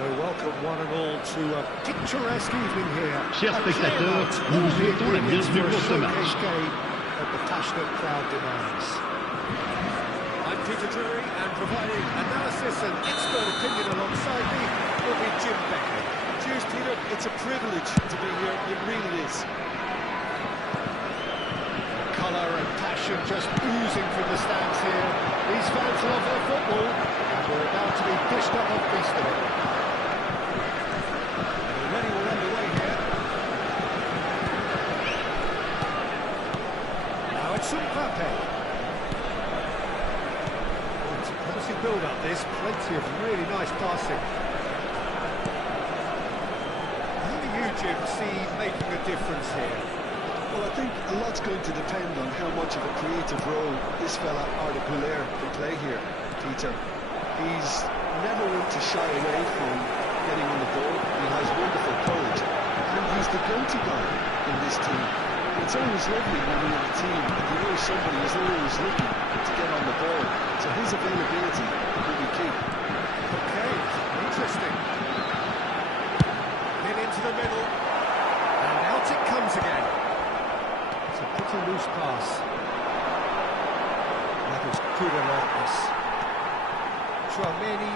So welcome one and all to a picturesque evening here. Chers spectateurs, nous vous souhaitons la bienvenue pour ce match. That the passionate crowd demands. I'm Peter Drury, and providing analysis and expert opinion alongside me will be Jim Becker. Cheers, Peter. It's a privilege to be here. It really is. Colour and passion just oozing from the stands here. These fans love their football, and we're about to be dished up a feast of it. And already we're underway here. Now it's Mbappe. It's a promising build-up, this. Plenty of really nice passing. Who do you, Jim, see making a difference here? Well, I think a lot's going to depend on how much of a creative role this fella, Arda Güler, can play here, Peter. He's never one to shy away from getting on the ball. He has wonderful courage. And he's the go-to guy in this team. It's always lovely when you're in a team and you know somebody is always looking to get on the ball. So his availability will be key. Okay, interesting. In into the middle. And out it comes again. It's a pretty loose pass. That was good alertness. Tchouaméni.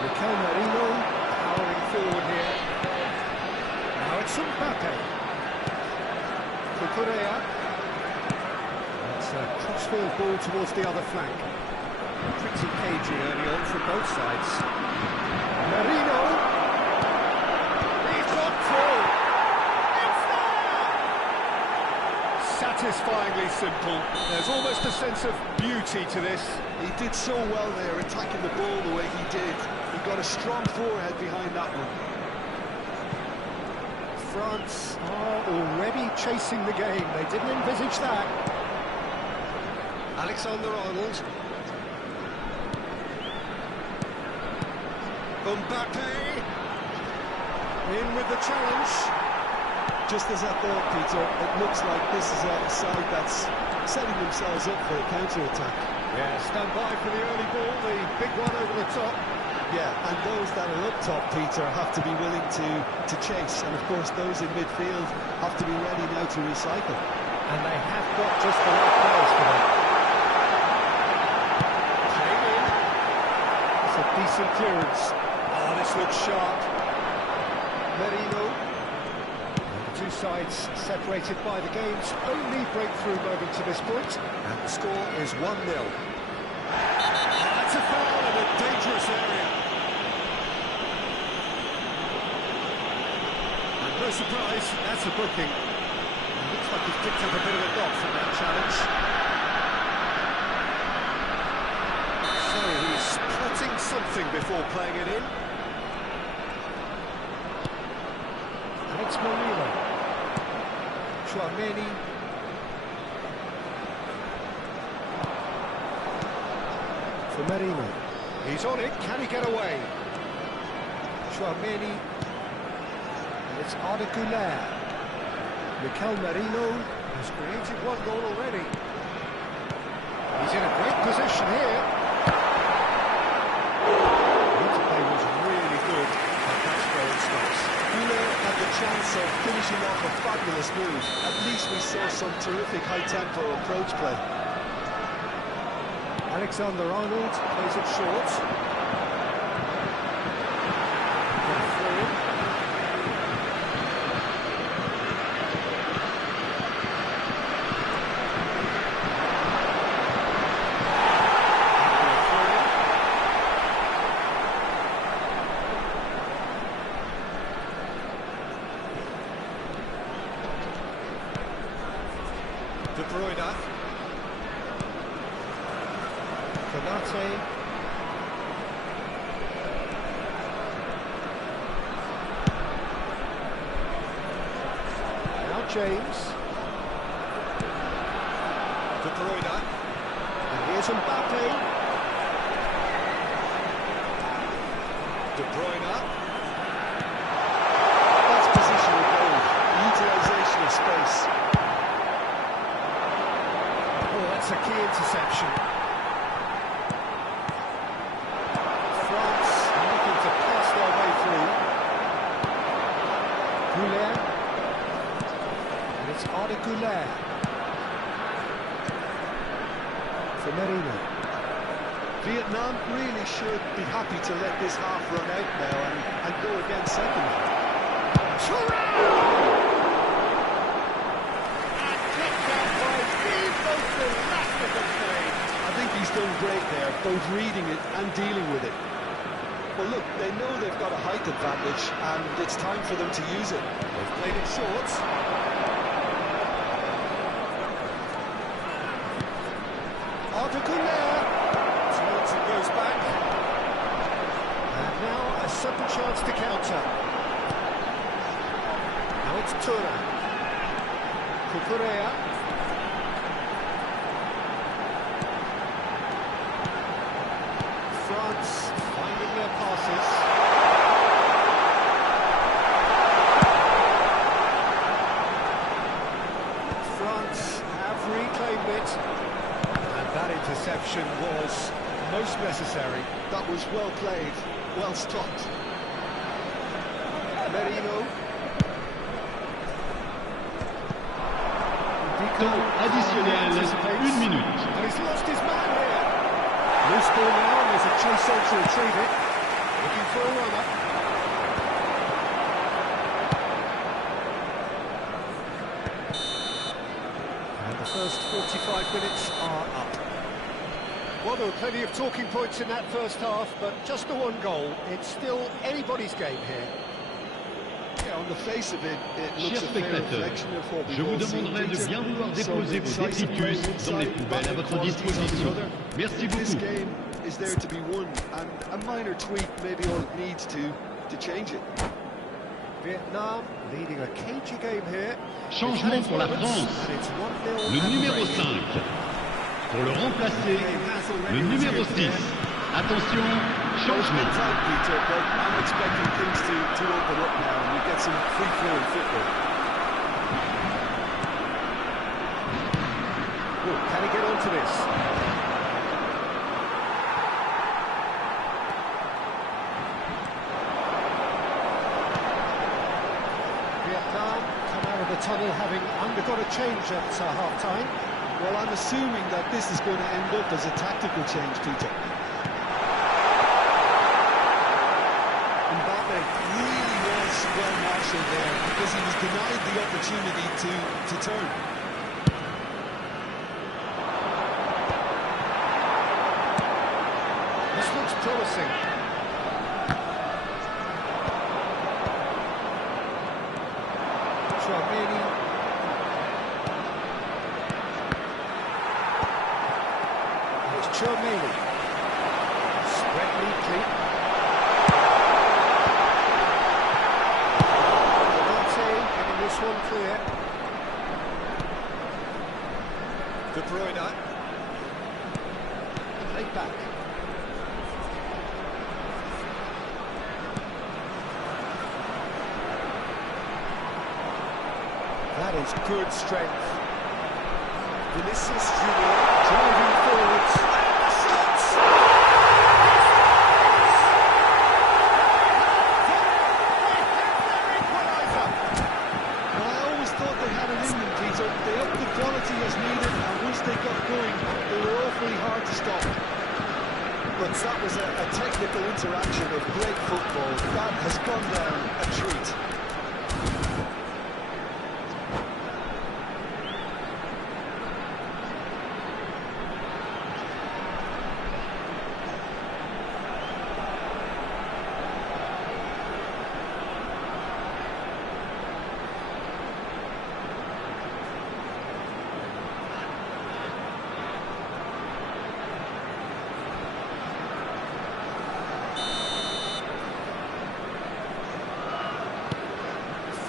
Mikel Merino powering forward here. Now it's Mbappe. Cucurella. That's a crossfield ball towards the other flank. Pretty cagey early on from both sides. Merino. He's got through. It's there! Satisfyingly simple. There's almost a sense of beauty to this. He did so well there, attacking the ball the way he did. He got a strong forehead behind that one. France are already chasing the game. They didn't envisage that. Alexander-Arnold. Mbappe. In with the challenge. Just as I thought, Peter, it looks like this is a side that's setting themselves up for a counter-attack. Yeah, stand by for the early ball, the big one over the top. Yeah, and those that are up top, Peter, have to be willing to chase. And of course, those in midfield have to be ready now to recycle. And they have got just the right players for that. Came in. It's a decent clearance. Oh, this looks sharp. Merino. The two sides separated by the game's only breakthrough moment to this point. And the score is 1-0. That's a foul in a dangerous area. And no surprise, that's a booking. Looks like he's picked up a bit of a knock from that challenge. So he's plotting something before playing it in. And it's Merino. Tchouaméni. For Merino. He's on it, can he get away? Tchouaméni. And it's Arda Güler. Mikel Merino has created one goal already. He's in a great position here. The interplay was really good, and that's where it stops. Güler had the chance of finishing off a fabulous move. At least we saw some terrific high-tempo approach play. Alexander-Arnold plays it short. Got a throw in. De Bruyne. Konate. Now James. De Bruyne. And here's Mbappe. De Bruyne. That's positional goal. Utilisation of space. Oh, that's a key interception. France looking to for Merino. Vietnam really should be happy to let this half run out now and go again second. I think he's done great there, both reading it and dealing with it. Well, look, they know they've got a height advantage, and it's time for them to use it. They've played it short. Articular turns and goes back. And now a sudden chance to counter. Now it's Tura. Kukurea. France finding their passes. France have reclaimed it. And that interception was most necessary. That was well played, well stopped. Merino. Temps additionnel, 1 minute. And he's lost his man here. Loose ball now, and there's a chase on to retrieve it. Looking for a runner. And the first 45 minutes are up. Well, there were plenty of talking points in that first half, but just the one goal. It's still anybody's game here. Yeah, on the face of it, it looks Chers a fair spectateurs, reflection of what je we've vous all seen, demanderai de Peter. bien vouloir Some déposer vos incisive détritus play dans les inside, poubelles à votre qualities on the disposition. other. Merci This beaucoup. game is there to be won, and a minor tweak may be all it needs to change it. Vietnam leading a cagey game here. Changement pour la France. And it's 1-0 Le at the numéro break. 5. Pour le remplacer, le numéro 6. Attention, changement. Tight, Peter, but I'm expecting things to open up now, and we get some free-flowing football. Oh, can he get onto this? Vietnam come out of the tunnel having undergone a change at half-time. Well, I'm assuming that this is going to end up as a tactical change, Peter. Mbappe really was well marshalled there because he was denied the opportunity to turn. This looks promising. Chouameni. It's Chouameni. Spread neatly. Getting this one clear. De Bruyne. Laid back. That is good strength. Vinicius Junior driving forwards. And the shots! Well, I always thought they had it in them, Peter. They upped the quality as needed, and once they got going, they were awfully hard to stop. But that was a technical interaction of great football. That has gone down a treat.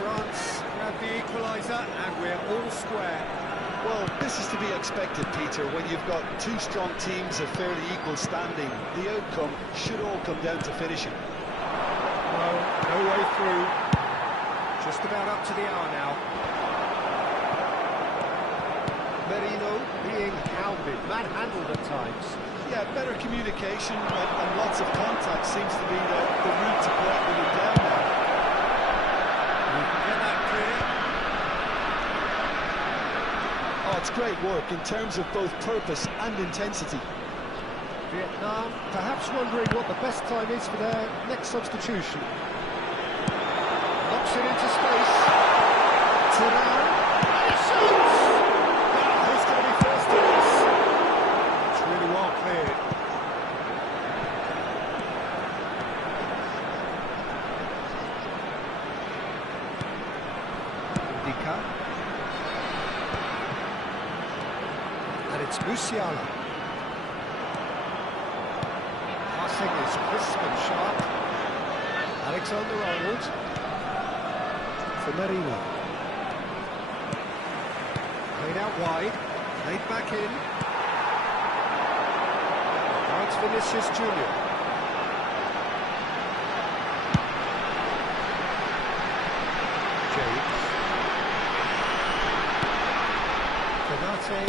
France grab the equaliser and we're all square. Well, this is to be expected, Peter, when you've got two strong teams of fairly equal standing. The outcome should all come down to finishing. No way through. Just about up to the hour now. Merino being hounded, manhandled at times. Yeah, better communication and lots of contact seems to be the route to breaking it down now. We can get that clear. Oh, That's great work in terms of both purpose and intensity. Vietnam perhaps wondering what the best time is for their next substitution. Knocks it into space. Turan. And he shoots! Now, who's going to be first to this? It's really well cleared. Dika. And it's Musiala. Passing is crisp and sharp. Alexander-Arnold for Merino. Played out wide, played back in. Now it's Vinicius Junior. James. Konate.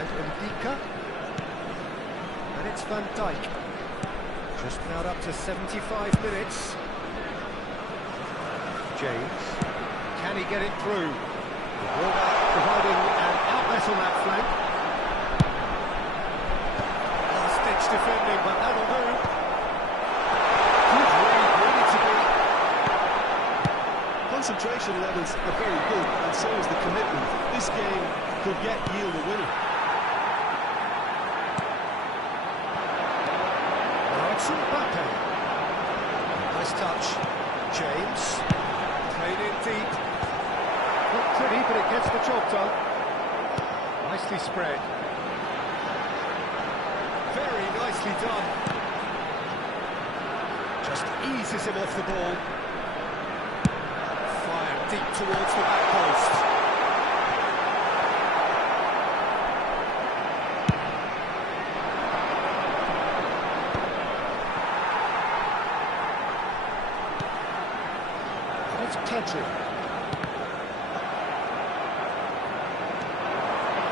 And Ndika. And it's Van Dijk. Just now up to 75 minutes. James. Can he get it through? Walker providing an outlet on that flank. Last-ditch defending, but that'll do. Good read, ready to be. Concentration levels are very good, and so is the commitment. This game could yet yield a winner. Mbappe. Nice touch. James. Played in deep. Not pretty, but it gets the job done. Nicely spread. Very nicely done. Just eases him off the ball. Fired deep towards the back post. Pedri.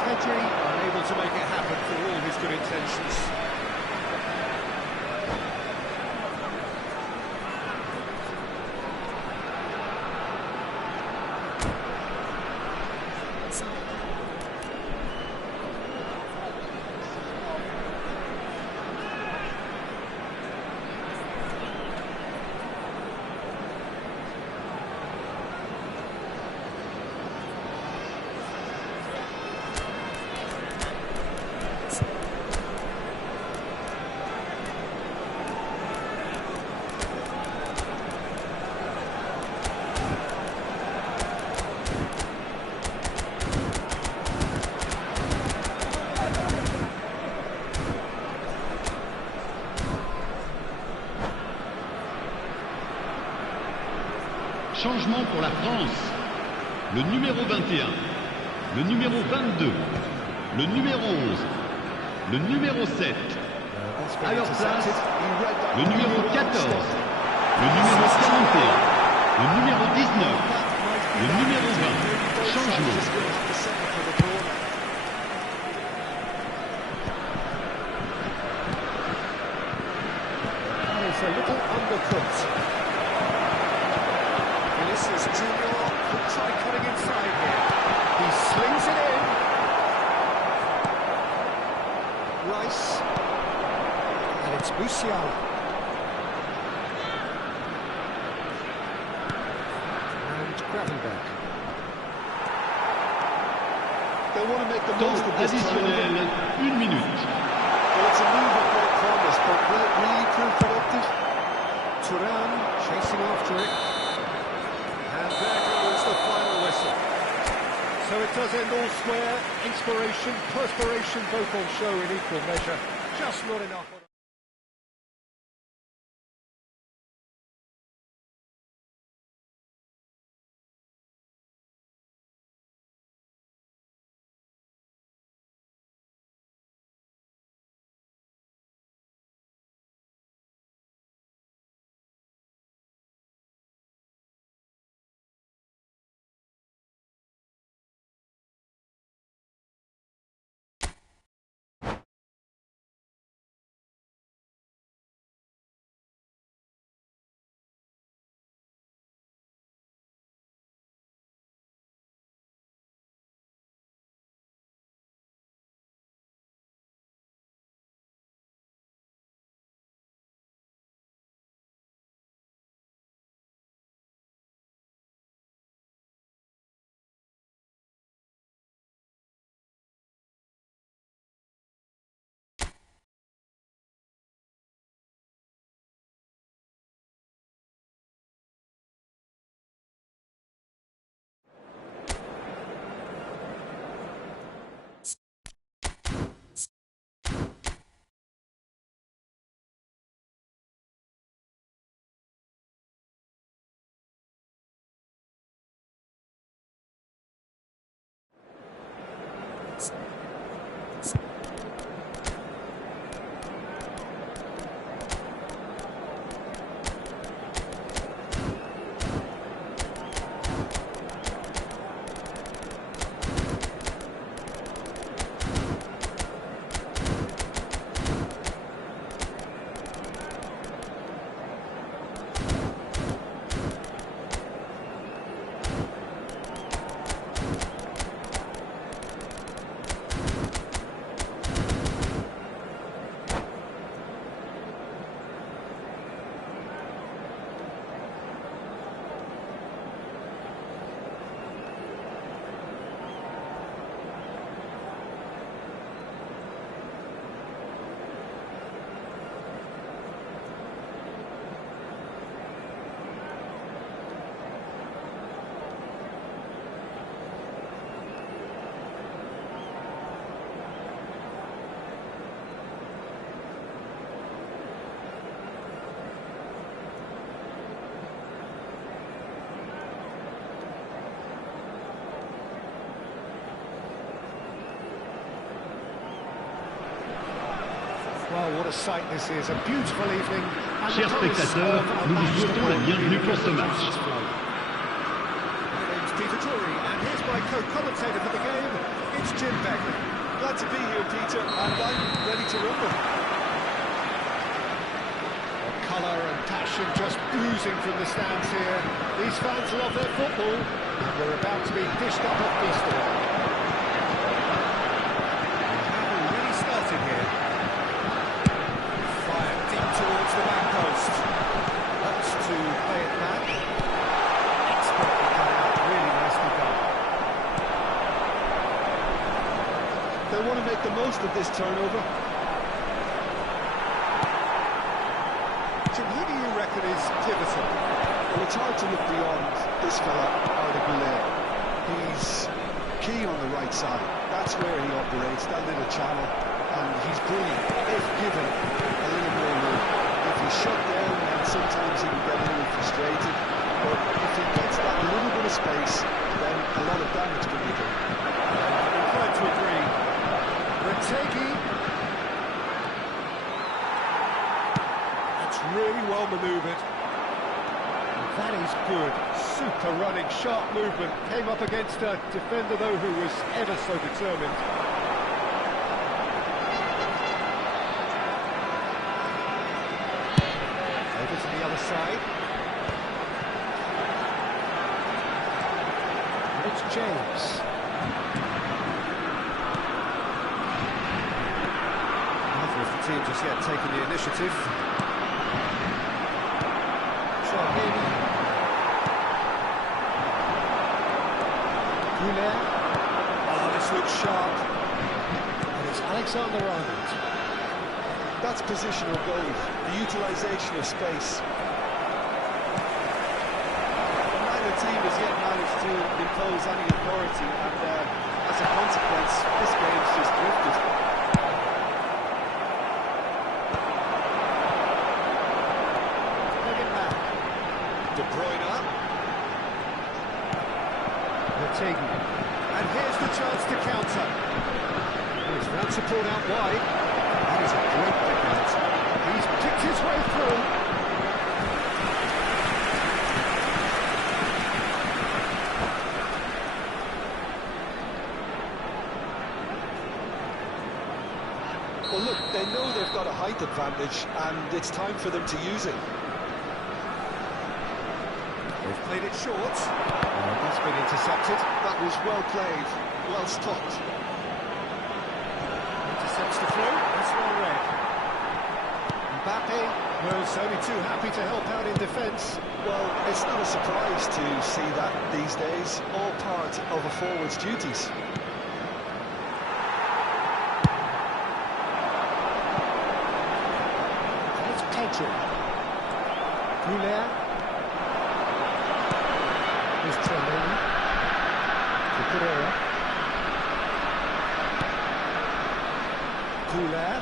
Pedri unable to make it happen for all his good intentions. Changement pour la France. Le numéro 21, le numéro 22, le numéro 11, le numéro 7. À leur place, le numéro 14, le numéro 41, le numéro 19, le numéro 20. Changement. It's a little undercooked. Vinicius Junior could try cutting inside here. He slings it in. Rice. And it's Musiala. And Gravenberg. They want to make the most Temps of this additionnel, time. 1 minute. Well, it's a move of great promise, but will it really prove productive? Turan chasing after it. And there goes the final whistle. So it does end all square. Inspiration, perspiration, both on show in equal measure. Just not enough. Well, what a sight this is, a beautiful evening. Chers spectateurs, nous vous souhaitons la bienvenue pour ce match. My name's Peter Drury, and here's my co-commentator for the game, it's Jim Begley. Glad to be here, Peter, and I'm ready to rumble. Colour and passion just oozing from the stands here. These fans love their football, and we're about to be dished up a feast of it. We have already started here. Fired deep towards the back post. That's to play it back. Expertly cut out, really nicely done. They want to make the most of this turnover. Jim, who do you reckon is pivotal? Well, it's hard to look beyond this fella, Arda Güler. He's key on the right side. That's where he operates, that little channel, and he's brilliant if given a little more room. If he's shut down, then sometimes he can get a little frustrated, but if he gets that little bit of space, then a lot of damage can be done. I'm inclined to agree. Retegi. That's really well manoeuvred. That is good. Super running, sharp movement. Came up against a defender, though, who was ever so determined. Over to the other side. And it's James. Neither of the teams has yet taken the initiative. Güler. Oh, this looks sharp. And it's Alexander-Arnold. That's positional goal, the utilisation of space. Neither team has yet managed to impose any authority, and as a consequence, this game's just drifted. Bring it back. De Bruyne. Retegi. And here's the chance to counter. He's found support out wide. That is a great pick out. He's picked his way through. Well, look, they know they've got a height advantage, and it's time for them to use it. They've played it short. That's been intercepted. That was well played, well stopped. Intercepts the throw. That's well read. Mbappe was only too happy to help out in defence. Well, it's not a surprise to see that these days, all part of a forward's duties. That's Pedro. Güler. Here's Tremaine. Cucurella. Güler.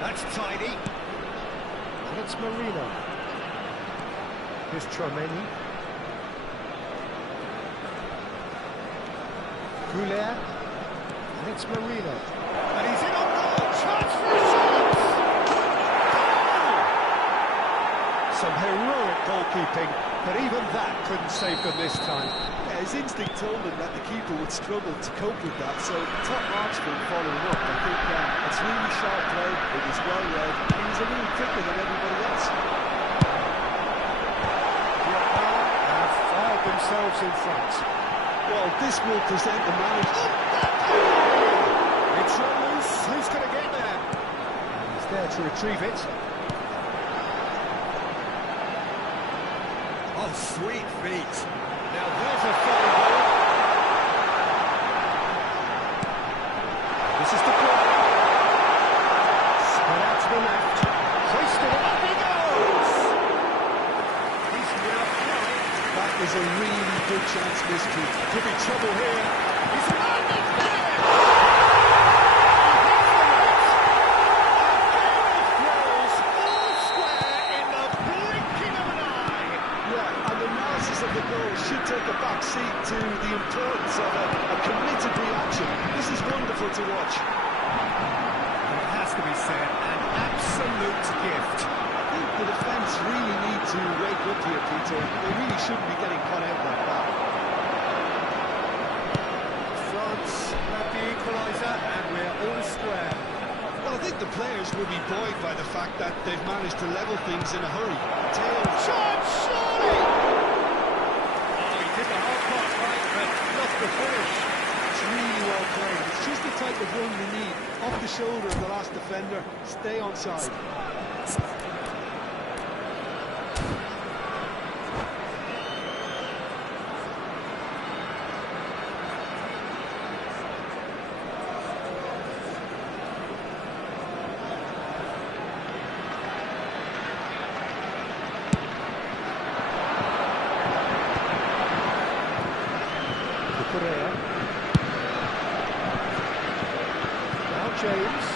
That's tidy. And it's Marino. Here's Tremaine. Güler. And it's Marino. And he's in on goal. Chance for a shot! Goal! Some heroic goalkeeping, but even that couldn't save them this time. Yeah, his instinct told him that the keeper would struggle to cope with that, so top marks for him following up. I think it's really sharp play, it was well read, he was a little quicker than everybody else. Have fired themselves in front. Well, this will present the manager. It's run loose. Who's going to get there? And he's there to retrieve it. Oh, sweet feet. Now there's a fine ball. This is the play. Spread out to the left. Hoisted it up he goes. He's now flying. That is a really good chance, Mystery. Could be trouble here. He's landed there. Should take a back seat to the importance of a committed reaction. This is wonderful to watch. It has to be said, absolute gift. I think the defence really need to wake up here, Peter. They really shouldn't be getting caught out like that. France have the equaliser, and we're all square. Well, I think the players will be buoyed by the fact that they've managed to level things in a hurry. Tail shot, surely! Oh, he did the hard part right, but not the finish. It's really well played. It's just the type of run we need. Off the shoulder of the last defender. Stay onside. James.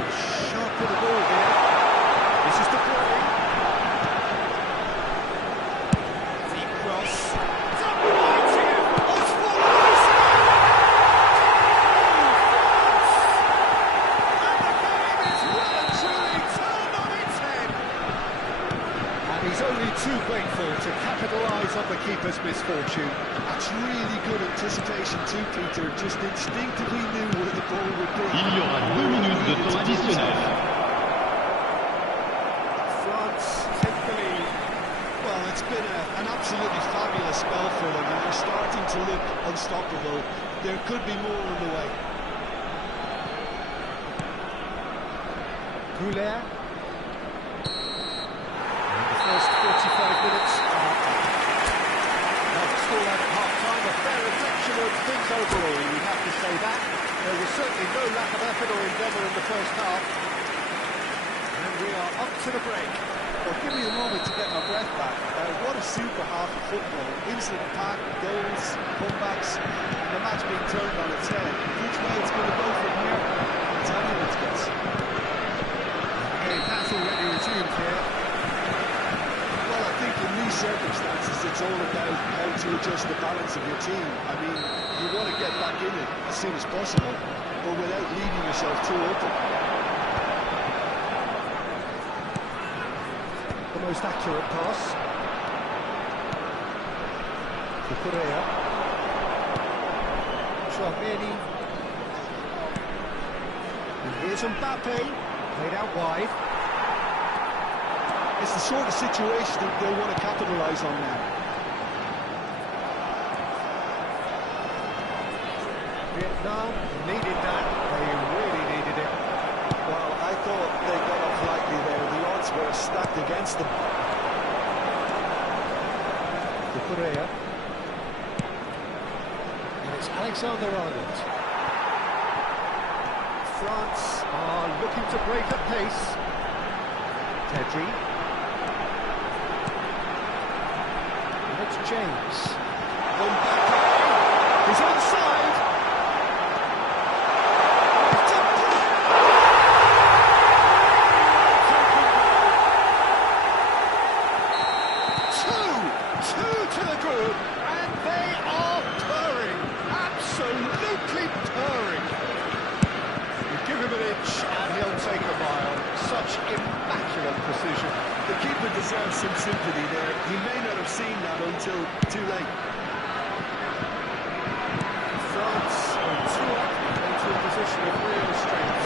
He's sharp with the ball here. This is the play. Deep cross. It's up right here. It's France! And the game is well and truly turned on its head. And he's only too grateful to capitalise on the keeper's misfortune. That's really good anticipation too, Peter. Just instinctively knew where the ball would be. Il y aura 2 minutes de temps additionnel. France take the lead. Well, it's been an absolutely fabulous spell for them, and they're starting to look unstoppable. There could be more on the way. Goulet. The first 45 minutes are up. Score at half-time, a fair reflection of things overall, you'd have to say that. There was certainly no lack of effort or endeavour in the first half. And we are up to the break. Well, give me a moment to get my breath back. What a super half of football. Instant pack, goals, comebacks, and the match being turned on its head. Which way it's going to go from here, it's anyone's guess. Okay, that's already resumed here. Well, I think in these circumstances, it's all about how to adjust the balance of your team. I mean, you want to get back in it as soon as possible, but without leaving yourself too open. The most accurate pass. To Correa. Chouameni. And here's Mbappe, played out wide. It's the sort of situation that they want to capitalise on now. Vietnam needed that, they really needed it. Well, I thought they got off lightly there. The odds were stacked against them. To Correa. And it's Alexander-Arnold. France are looking to break at pace. Pedri. It's James. Mbappe is onside. Two to the group, and they are purring. Absolutely purring. You give him an inch, and he'll take a mile. Such immaculate precision. The keeper deserves some sympathy there. He may not have seen that until too late. France are 2 up into a position of real strength.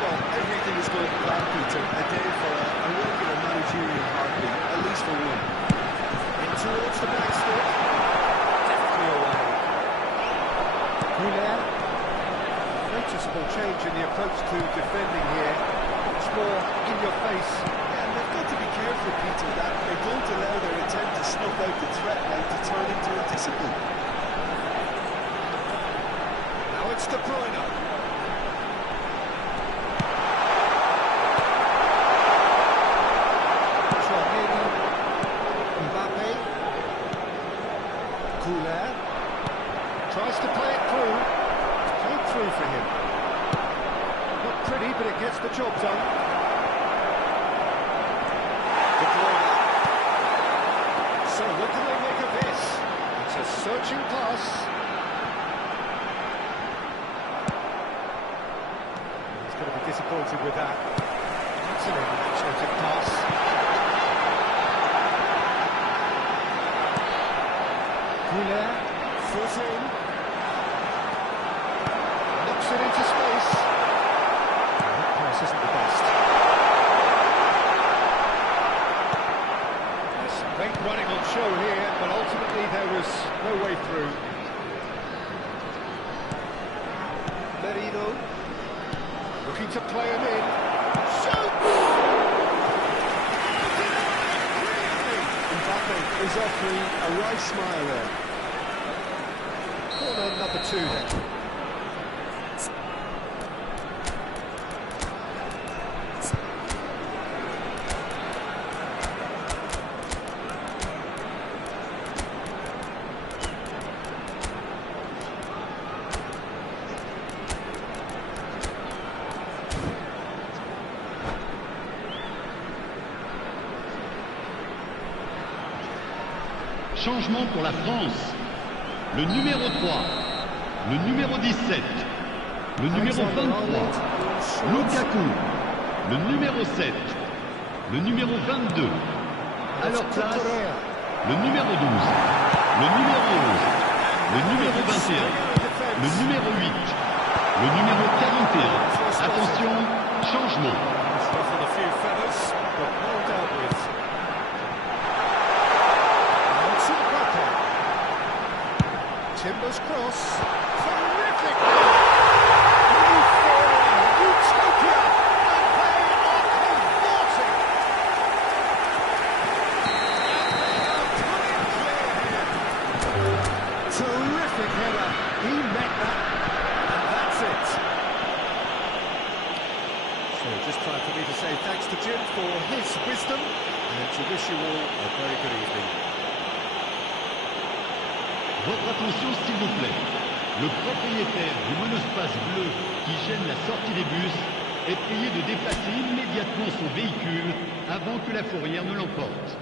Well, everything is going to plan, Peter. A day for a regular managerial heartbeat, at least for one. In towards the back stick. Definitely away. Goulet. Noticeable change in the approach to defending here. Much more in your face. And they've got to be careful, Peter, that they don't allow their attempt to snuff out the threat now to turn into a discipline. Now it's De Bruyne. Chouameni. Mbappe. Goulet. Tries to play it through. Played through for him. Not pretty, but it gets the job done. So what do they make of this? It's a searching pass. He's going to be disappointed with that. That's an initiative pass. Goulet, foot in. Knocks it into space. That pass isn't the best. There's some great running on show here, but ultimately there was no way through. Merino, looking to play him in. Shoots! Mbappe is offering a right smile there. Corner number 2 then. Changement pour la France. Le numéro 3, le numéro 17, le numéro 23, Lukaku, le numéro 7, le numéro 22. À leur place, le numéro 12, le numéro 11, le numéro 21, le numéro 8, le numéro 41. Attention, changement. Ruffled a few feathers, but well dealt with. Timber's cross. Terrific! Utopia! And they are cavorting! And they are coming clear here. Terrific header. He met that, and that's it. So just time for me to say thanks to Jim for his wisdom, and to wish you all a very good evening. Votre attention s'il vous plaît. Le propriétaire du monospace bleu qui gêne la sortie des bus est prié de déplacer immédiatement son véhicule avant que la fourrière ne l'emporte.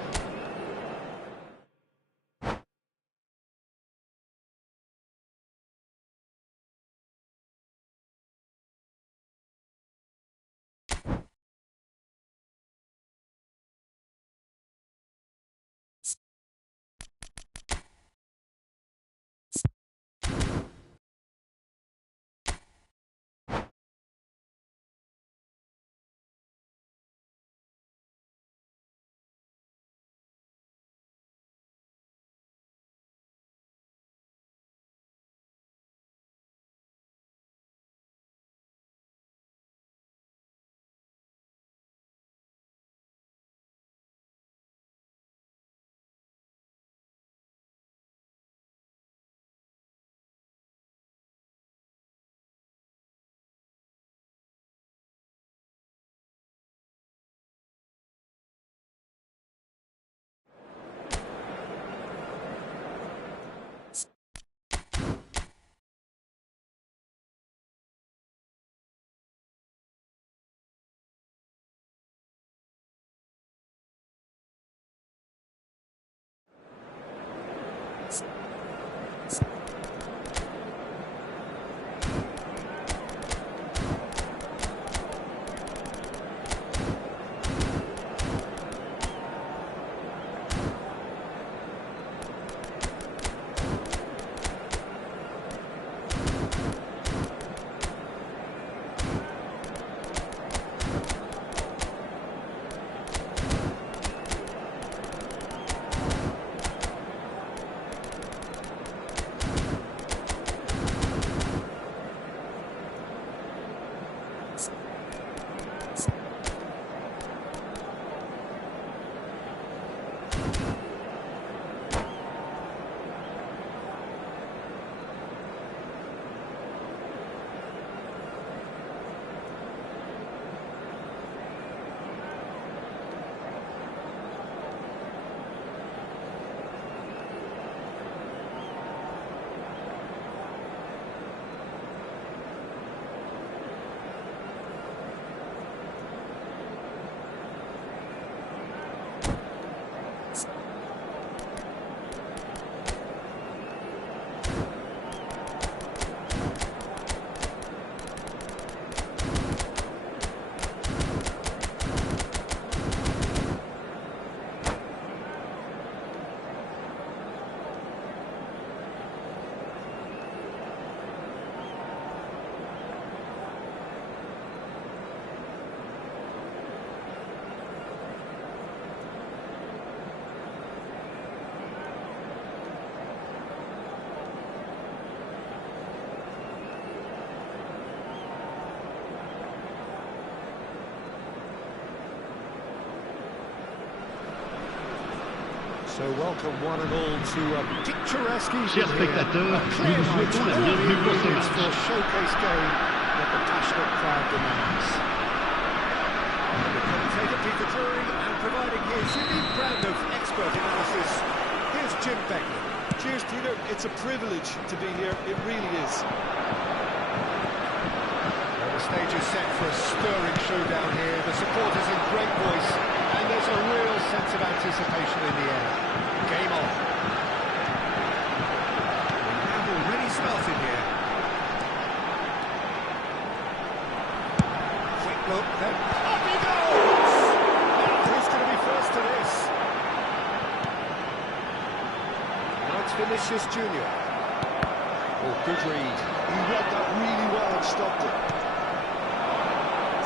So welcome one and all to a picturesque evening Chers here. spectateurs, A nous clear vous night, souhaitons la all the bienvenue pour ce ingredients for a match. showcase game that the passionate crowd demands. And the commentator Peter Drury, and providing his unique brand of expert analysis, here's Jim Beckman. Cheers, Peter. It's a privilege to be here. It really is. Well, the stage is set for a stirring showdown here. The supporters in great voice, and there's a real sense of anticipation in the air. Game on. We have already started here. Quick look, then up he goes! Now, who's going to be first to this? Now it's Vinicius Junior. Oh, good read. He read that really well and stopped it.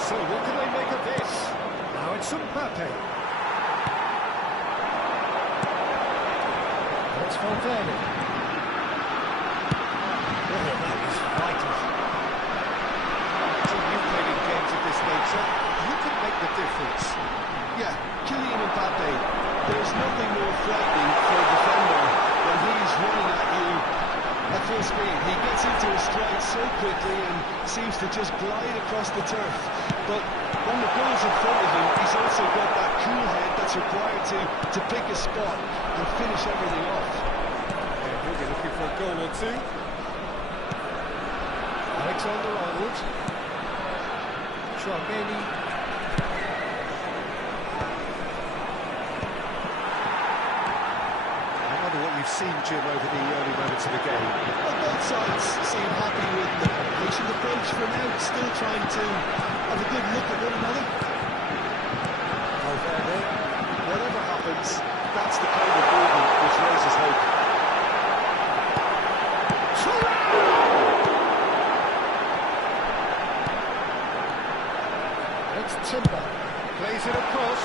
So what can they make of this? Now it's Mbappe. That's Valverde. Oh, that was vital. So you've played in games of this nature. Who can make the difference? Yeah, Kylian Mbappe. There's nothing more frightening for a defender when he's running at you at full speed. He gets into his stride so quickly and seems to just glide across the turf. But when the goal's in front of him, he's also got that cool head that's required to pick a spot and finish everything off. Yeah, he'll be looking for a goal or two. Alexander-Arnold. Chouameni. I wonder what you've seen, Jim, over the early moments of the game. Well, both sides seem happy with the patient approach for now, still trying to have a good look at one another. Valverde. Whatever happens, that's the kind of movement which raises hope. It's Timber. Plays it across.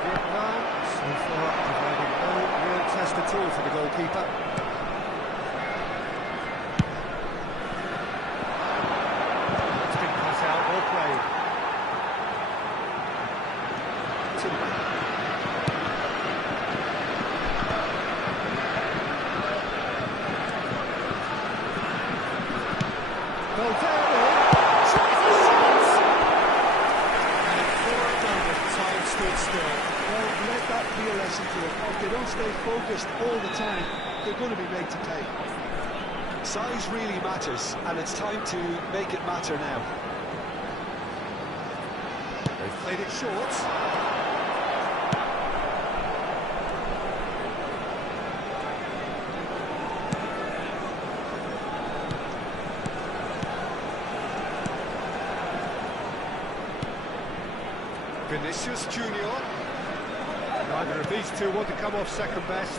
Vietnam, so far, providing no real test at all for the goalkeeper. It's been cut out or played. Timber. Valverde. Tries a shot! And for a moment, time stood still. Well, let that be a lesson to them. If they don't stay focused all the time, they're going to be made to pay. Size really matters, and it's time to make it matter now. They've played it short. Vinicius Junior. Neither of these two want to come off second best.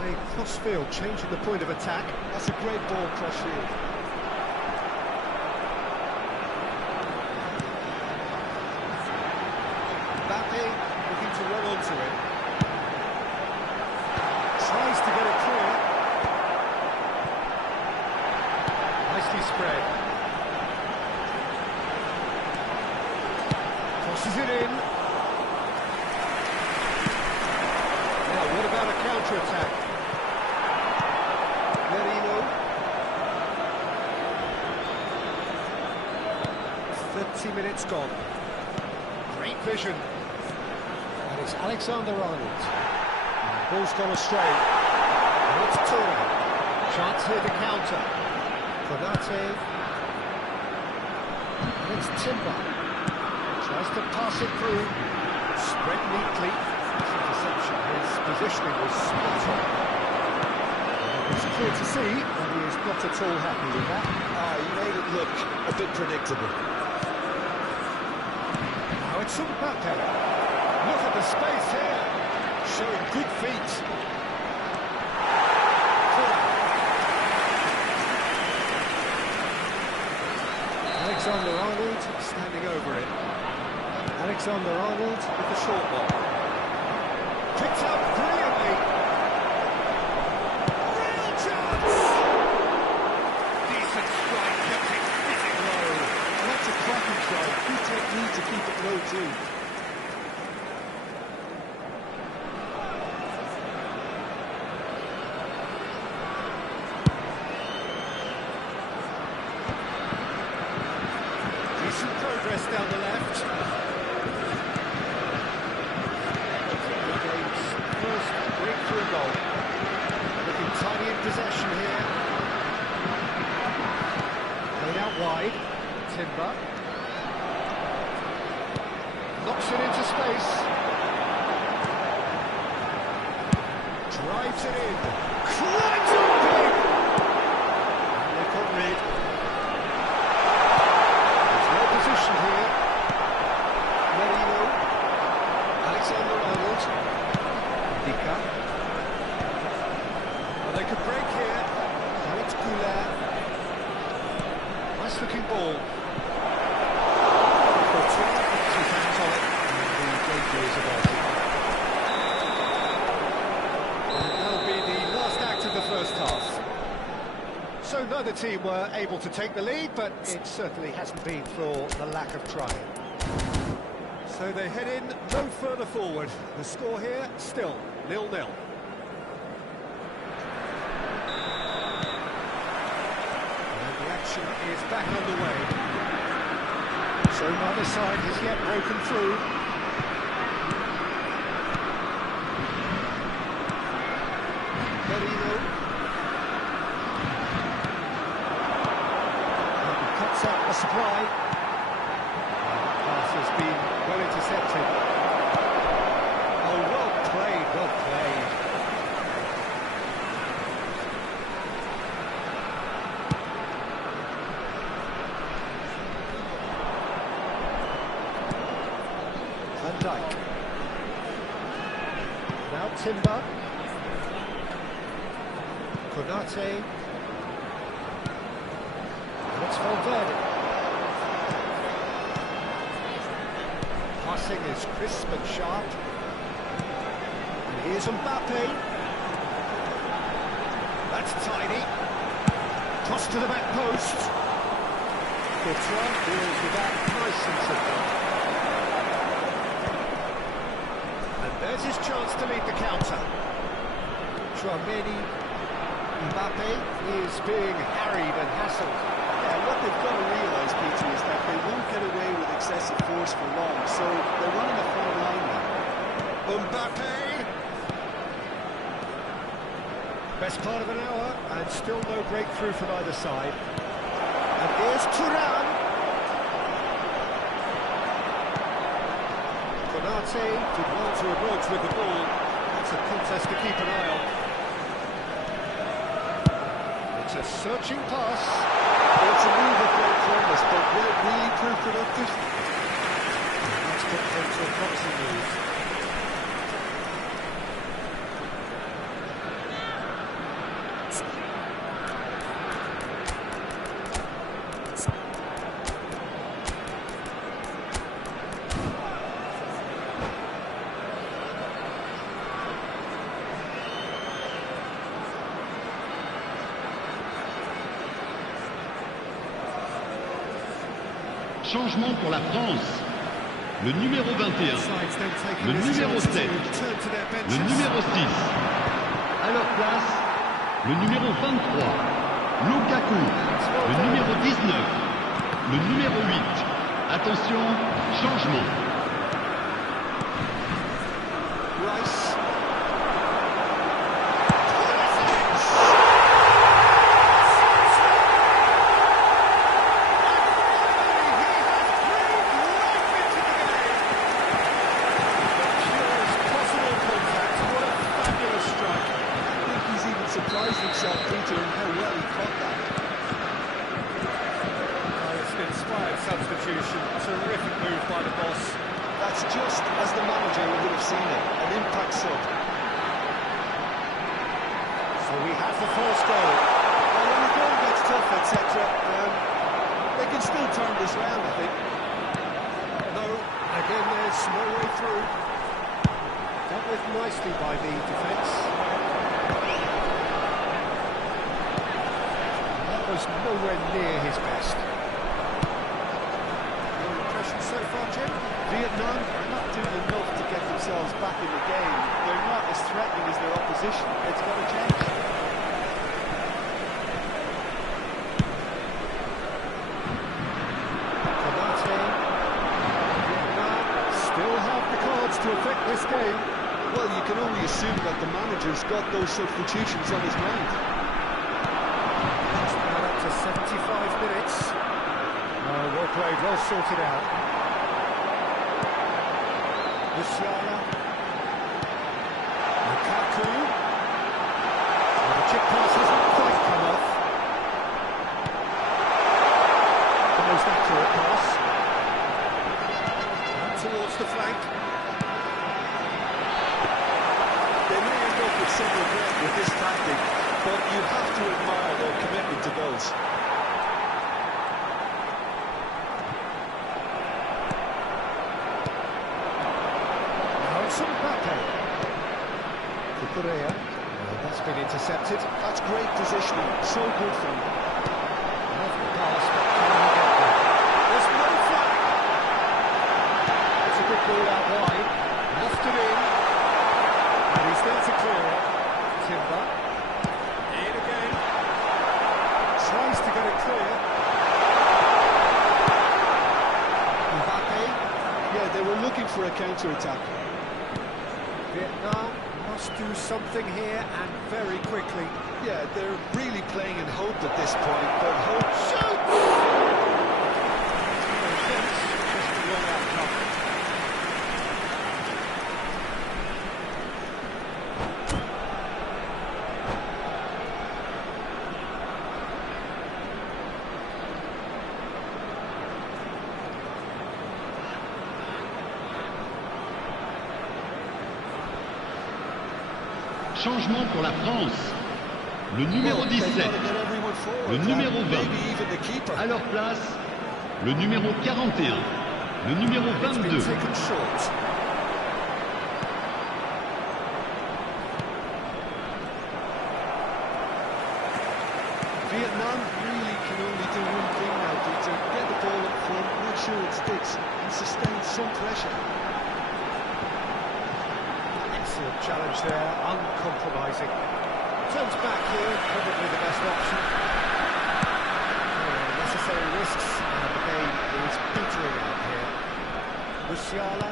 They cross field, changing the point of attack. That's a great ball cross field. Mbappe looking to run onto it. Tries to get it clear. Nicely spread. Crosses it in. Now, what about a counter-attack? Merino. 30 minutes gone. Great vision. And it's Alexander-Arnold. Ball's gone astray. And it's Toure. Chance here to counter. Konate. And it's Timber. Tries to pass it through. Spread neatly. Interception. His positioning was spot on. It's clear to see that he is not at all happy with that. He made it look a bit predictable. Now it's Mbappe. Look at the space here. Showing good feet. Alexander-Arnold standing over it. Alexander-Arnold with the short ball. Picked up brilliantly. Real chance! Decent strike, kept it sitting low. And that's a cracking try. Good technique to keep it low too. Timber. Knocks it into space. Drives it in. Climbs open! And they got rid. There's no position here. Merino. Alexander-Arnold. Dika. Well, they could break here. Alex Goulart. Nice looking ball. Two hands on it. And the danger is averted. And that'll be the last act of the first half. So neither team were able to take the lead, but it certainly hasn't been for the lack of trying. So they head in no further forward. The score here still 0-0. And the action is back underway. So neither side has yet broken through. Merino. And cuts out the supply. Has been well intercepted. Oh, well played, well played. Van Dijk. Now Timber. Konate. That's Valverde. Passing is crisp and sharp. And here's Mbappe. That's tidy. Cross to the back post. Courtois deals with that nice and simple. And there's his chance to lead the counter. Tchouaméni. Mbappe is being harried and hassled. Yeah, what they've got to realise, Peter, is that they won't get away with excessive force for long, so they're running a fine line now. Mbappe! Best part of an hour, and still no breakthrough from either side. And here's Thuram. Konate did well to emerge with the ball. It's a contest to keep an eye on. It's a searching pass. It's a move of great promise, but will it really prove productive? That's put them to a promising move. Changement pour la France. Le numéro 21, le numéro 7, le numéro 6. À leur place, le numéro 23, Lukaku, le numéro 19, le numéro 8. Attention, changement. Rice. Surprised himself, Peter, in how well he caught that. It's an inspired substitution. Terrific move by the boss. That's just as the manager would have seen it, an impact sub. So we have the first goal. Well, when the goal gets tough, etc., they can still turn this round, I think. No, again there's no way through. Dealt with nicely by the defence. Was nowhere near his best. Your impression so far, Jim? Vietnam are not doing enough to get themselves back in the game. They're not as threatening as their opposition. It's got to change. Konate. Vietnam still have the cards to affect this game. Well, you can only assume that the manager's got those substitutions on his mind. 75 minutes. Oh, well played. sorted out. Musiala. Lukaku. Well, the chip pass hasn't quite come off. The most accurate pass. And towards the flank. They may end up with some regret with this tactic, but you have to admire their commitment to goals. Now it's Mbappe. Cucurella. That's been intercepted. That's great positioning, so good for him. Lovely pass, but can he get there? There's no flag. It's a good ball out wide. Lofted in. And he's there to clear it. Timber. In again. Tries to get it clear. Mbappe. Yeah, they were looking for a counter-attack. Vietnam must do something here and very quickly. Yeah, they're really playing in hope at this point, but hope... Shoots! Just a wrong outcome. Changement pour la France. Le numéro 17, le numéro 20. À leur place, le numéro 41, le numéro 22. Vietnam really can only do one thing now, Peter. Get the ball up front, make sure it sticks, and sustain some pressure. Excellent challenge there, uncompromising. Turns back here, probably the best option. Necessary risks, and the game is petering out here. Musiala.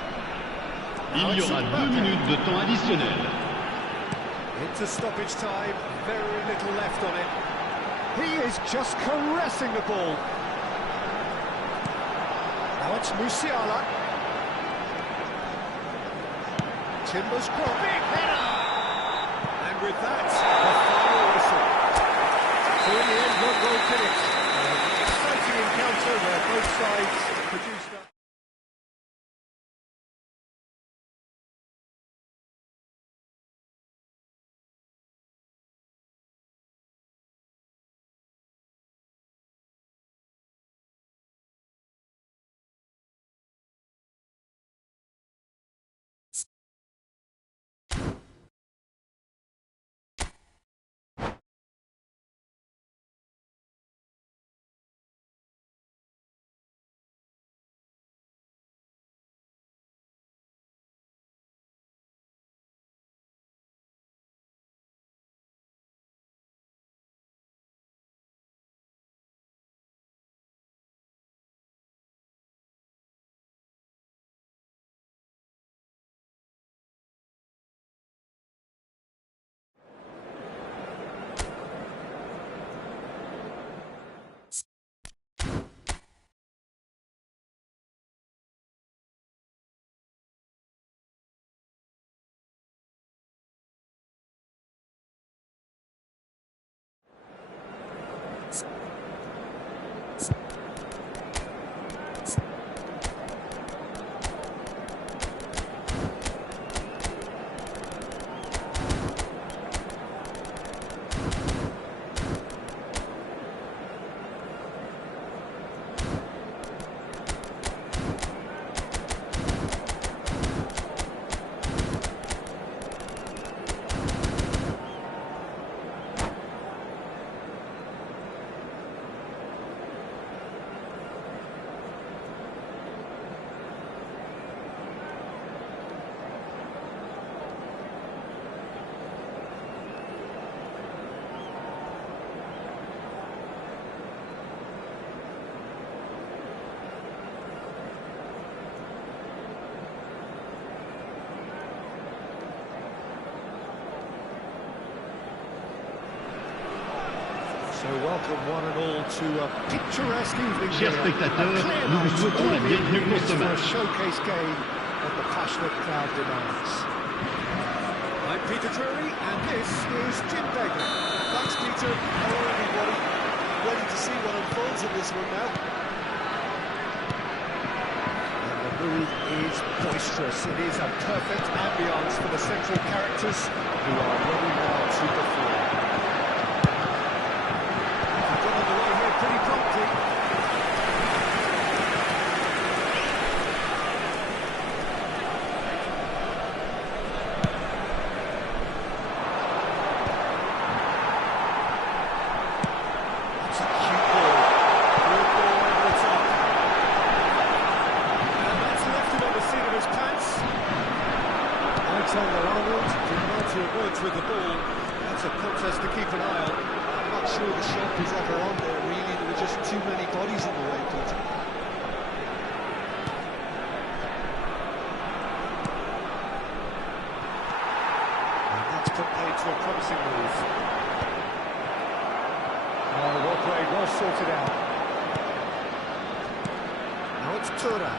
Il y aura 2 minutes de temps additionnel. Into stoppage time, very little left on it. He is just caressing the ball. Now it's Musiala. Timber's cross. Big header! And with that, the final whistle. So in the end, one goal finish. An exciting encounter where both sides produced that. So welcome one and all to a picturesque evening. Chers spectateurs, nous vous souhaitons la bienvenue pour ce For a match. showcase game that the passionate crowd demands. I'm Peter Drury, and this is Jim Begley. Thanks, Peter. Hello, everybody. Ready to see what unfolds in this one now. And the mood is boisterous. It is a perfect ambience for the central characters who are ready now to perform. We've got underway here pretty promptly. It's a cute ball. Good ball over the top. And that's left him on the seat of his pants. Alexander-Arnold did mightier words with the ball. That's a contest to keep an eye on. I'm not sure the shot was ever on there, really. There were just too many bodies in the way, Peter. And that's put paid to a promising move. Oh, well played, well sorted out. Now it's Tura.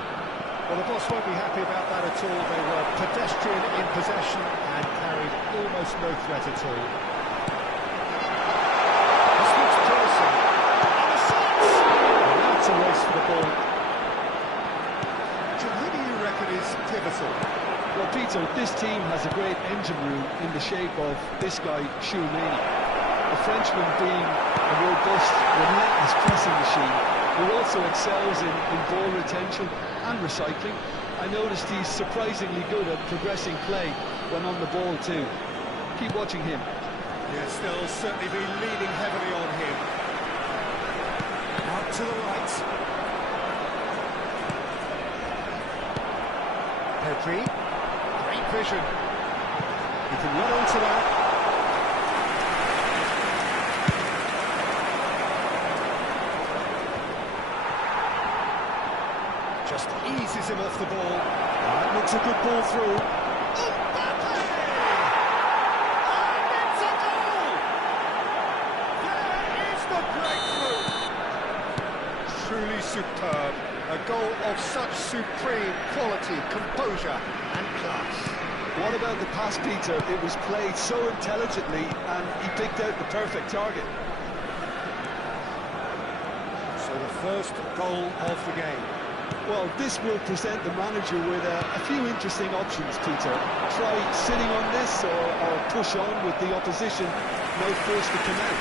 Well, the boss won't be happy about that at all. They were pedestrian in possession and carried almost no threat at all. This looks promising. And a shot! And that's a race for the ball. Jim, who do you reckon is pivotal? Well, Peter, this team has a great engine room in the shape of this guy, Shulmani. The Frenchman being a robust, relentless pressing machine who also excels in ball retention and recycling. I noticed he's surprisingly good at progressing play when on the ball too. Keep watching him. Yes, they'll certainly be leaning heavily on him. Out to the right. Pedri. Great vision. He can run onto that. Just eases him off the ball. That looks a good ball through. Mbappe! And it's a goal! There is the breakthrough! Truly superb. A goal of such supreme quality, composure and class. What about the pass, Peter? It was played so intelligently and he picked out the perfect target. So the first goal of the game. Well, this will present the manager with a few interesting options, Peter. Try sitting on this or push on with the opposition now forced to come out.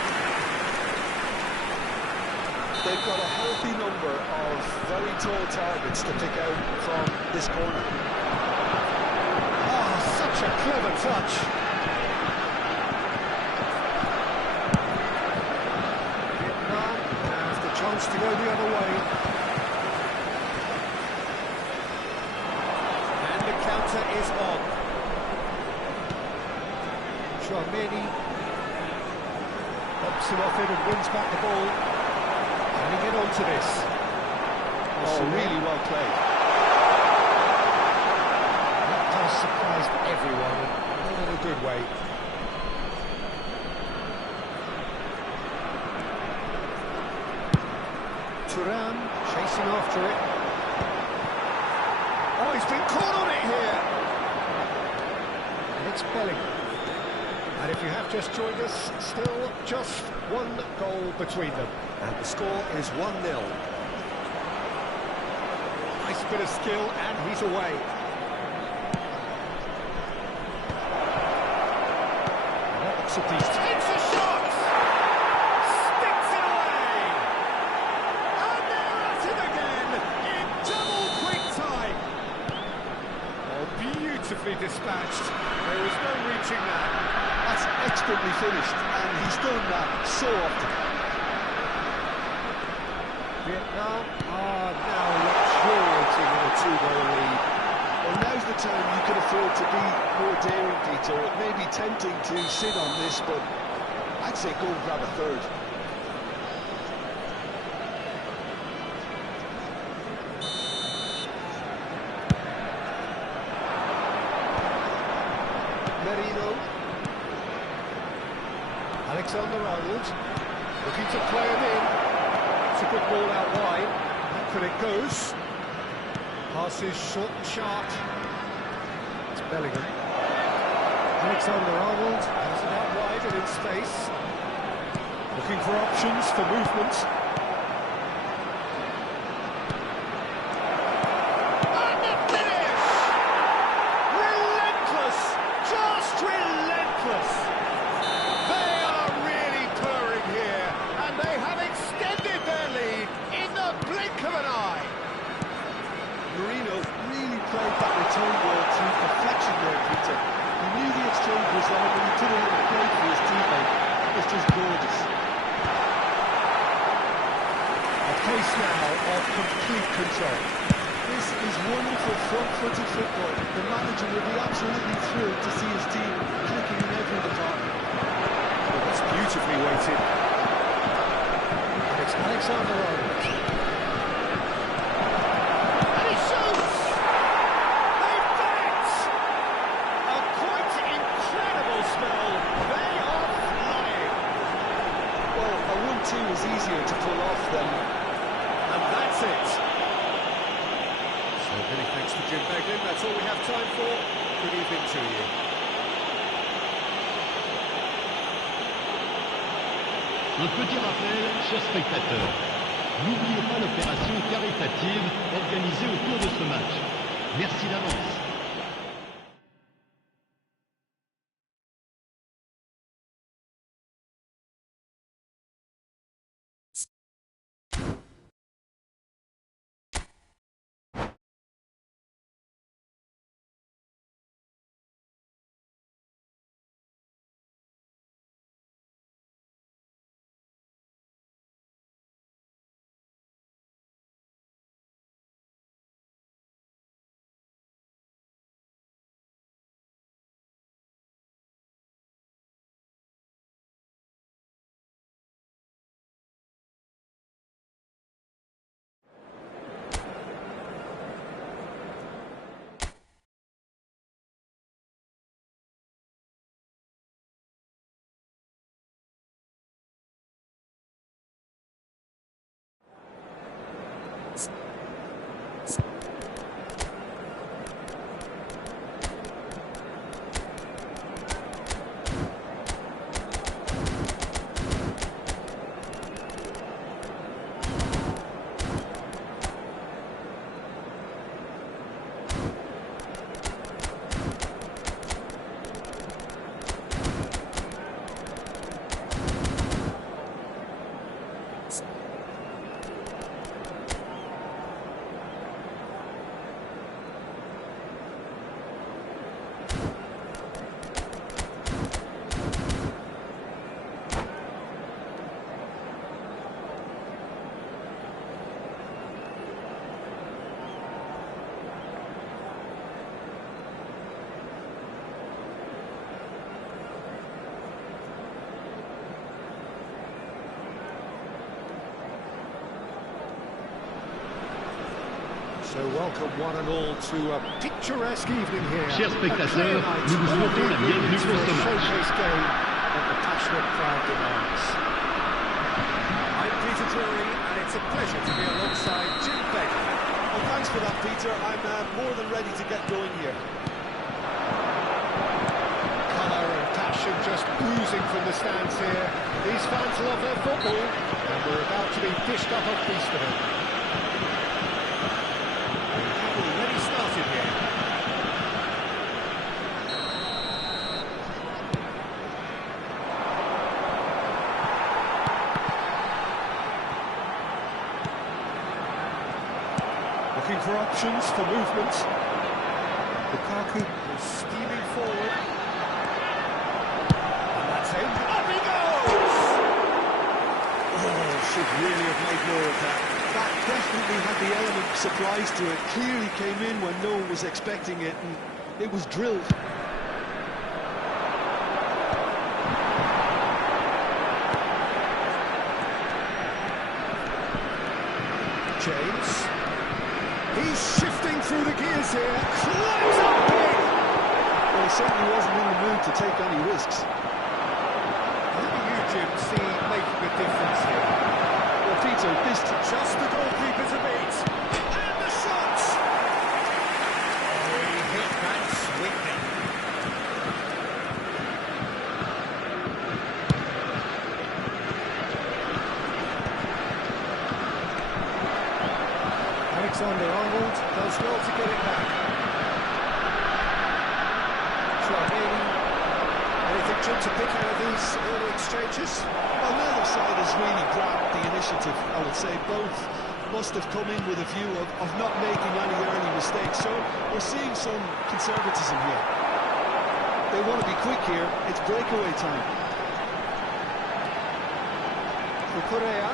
They've got a healthy number of very tall targets to pick out from this corner. Ah, such a clever touch. Vietnam has the chance to go the other way. And the counter is on. Chouameni pops him off it and wins back the ball. Can he get onto this? Oh, really well played. That pass surprised everyone, and not in a good way. Thuram chasing after it. Oh, he's been caught on it here. And it's Bellingham. And if you have just joined us, still just one goal between them. And the score is 1-0. Nice bit of skill, and he's away. That looks a decent. It's a shot! Sticks it away! And they're at it again in double quick time. Oh, beautifully dispatched. There was no reaching that. That's expertly finished, and he's done that so often. Vietnam are now luxuriating in a two-goal lead. Well, now's the time you can afford to be more daring, Peter. It may be tempting to sit on this, but I'd say go and grab a third. Merino. Alexander-Arnold. Looking to play him in. It's a good ball out wide. Back it goes. Passes short and sharp. It's Bellingham. Alexander-Arnold has it out wide and in space. Looking for options for movement. And the finish! Relentless! Just relentless! They are really purring here, and they have extended their lead in the blink of an eye. Marino really played that return ball to perfection there, Peter. He knew the exchange was on, and he did a little play for his teammate. It was just gorgeous. A case now of complete control. This is wonderful front-footed football. The manager will be absolutely thrilled to see his team clicking in every department. Well, that's beautifully weighted. It's Alexander-Arnold. And he shoots! They've done it! A quite incredible spell. They are flying. Well, a 1-2 is easier to pull off than... And that's it. So many thanks to Jim Beglin. That's all we have time for. Good evening to you. Un petit rappel, chers spectateurs. N'oubliez pas l'opération caritative organisée autour de ce match. Merci d'avance. So welcome one and all to a picturesque evening here. Chers spectateurs, nous vous souhaitons la bienvenue pour ce match. Showcase game that the passionate crowd demands. I'm Peter Drury, and it's a pleasure to be alongside Jim Beglin. Well, thanks for that, Peter. I'm more than ready to get going here. Colour and passion just oozing from the stands here. These fans love their football, and we're about to be dished up a feast for them. Already started here. Looking for options for movement. Lukaku is steaming forward. And that's him. Up he goes! Oh, should really have made more of that. That definitely had the element of surprise to it. Clearly came in when no one was expecting it, and it was drilled. James. He's shifting through the gears here. Climbs up big. Well, he certainly wasn't in the mood to take any risks. Who do you, Jim, see making a difference Alexander-Arnold does well to get it back. Anything Jim to pick out of these early exchanges? Well, neither side has really grabbed the initiative, I would say. Both must have come in with a view of not making any early mistakes, so we're seeing some conservatism here. They want to be quick here, it's breakaway time. Correa.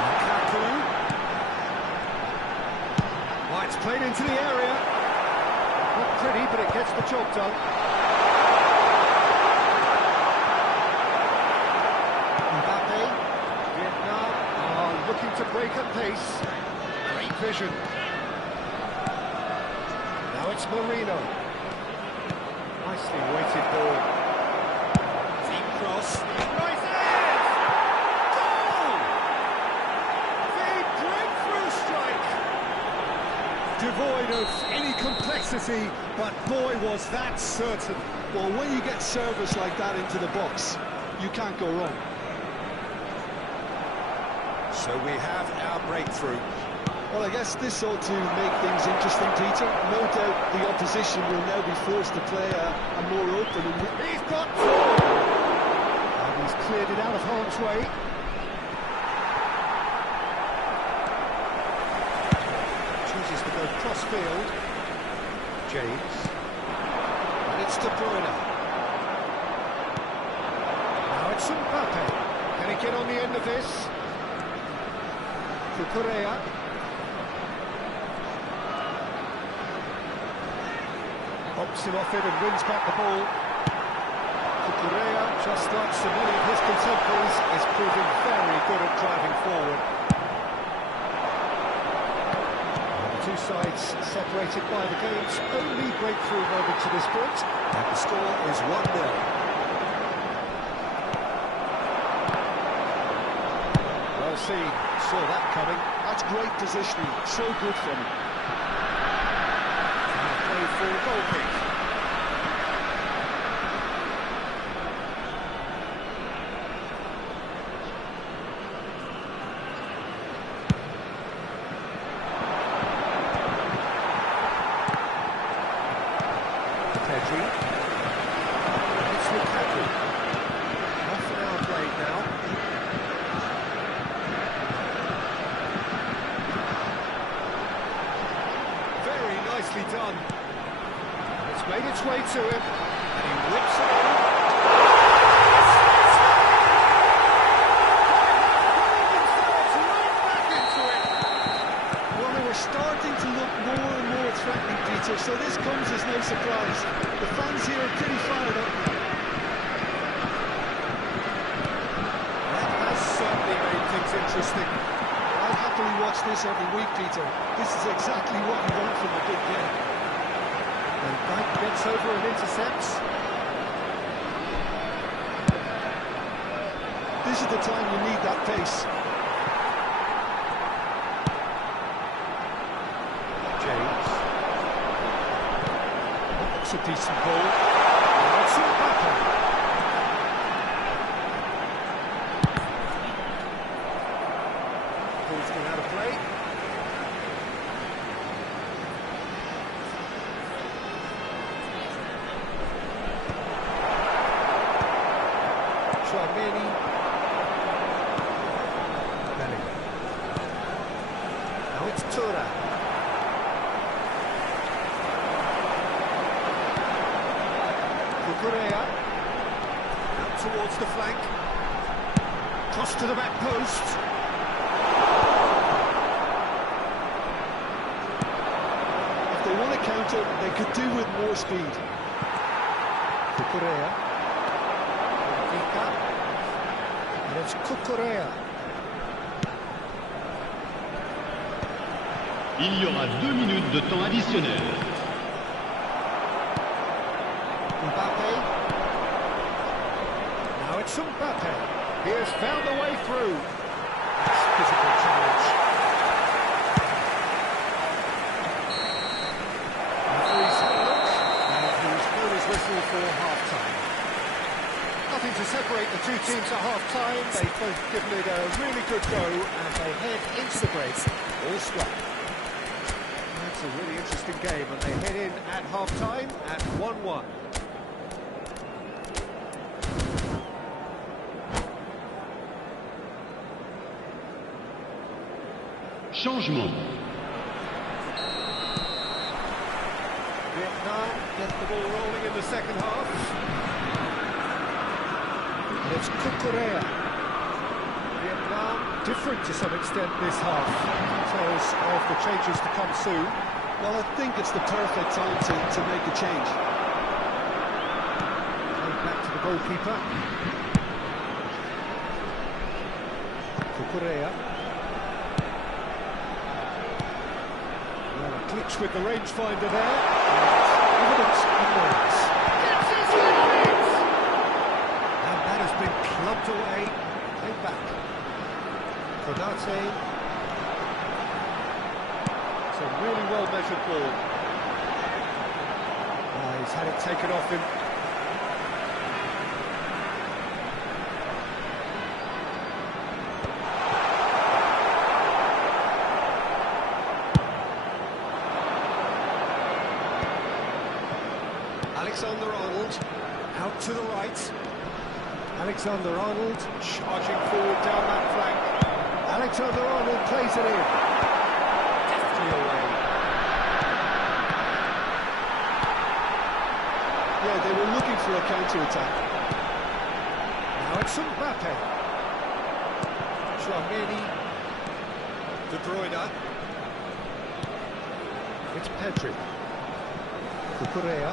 Lukaku. Well, it's played into the area. Not pretty, but it gets the job done. Mbappe. Vietnam are looking to break at pace. Great vision. Now it's Marino. Nicely weighted ball. Deep cross. Right there! Goal! The breakthrough strike! Devoid of any complexity, but boy was that certain. Well, when you get service like that into the box, you can't go wrong. So we have our breakthrough. Well, I guess this ought to make things interesting, Peter. No doubt the opposition will now be forced to play a more open and... He's got four! And he's cleared it out of harm's way. Chooses to go cross-field. James. And it's De Bruyne. Now it's Mbappe. Can he get on the end of this? Correa. Hops him off it and wins back the ball. Correa, just like so many of his contemporaries, is proving very good at driving forward. The two sides separated by the game's only breakthrough moment to this point, and the score is 1-0. Well seen, saw that coming. That's great positioning, so good from him. Played for a goal kick. Pedri. It's Lukaku. Half an hour played now. Very nicely done. It's made its way to him, and he whips it in. Right back into it. Well, they were starting to look more and more threatening, Peter, so this comes as no surprise. The fans here are pretty fired up. That has certainly made things interesting. I'll happily watch this every week, Peter. This is exactly what you want from a big game. And Bank gets over and intercepts. This is the time you need that pace. James. That's a decent ball. Now it's Mbappe. Ball's gone out of play. Tchouameni. Bellingham. Now it's Tura. Correa. Out towards the flank. Cross to the back post. If they want to counter, they could do with more speed. Correa. And it's Correa. Il y aura 2 minutes de temps additionnel. Mbappe. Now it's Mbappe. He has found a way through. That's physical challenge. Referee's had a look, and he's blown his whistle for half-time. nothing to separate the two teams at half-time. They've both given it a really good go, and they head into the break all square. That's a really interesting game, and they head in at half-time at 1-1. Changement. Vietnam get the ball rolling in the second half. And it's Kukurea. Vietnam different to some extent this half. Details of the changes to come soon. Well, I think it's the perfect time to make a change. Played back to the goalkeeper. Kukurea. Well, a glitch with the rangefinder there. Evidence ignorance. And that has been clubbed away. Played back. Konate. It's a really well-measured ball. He's had it taken off him. Alexander-Arnold, out to the right. Alexander-Arnold charging forward down that flank. Alexander-Arnold plays it in. Deftly away. Yeah, they were looking for a counter-attack. Now it's Mbappe. Chouameni. De Bruyne. It's Pedri. Kukurea.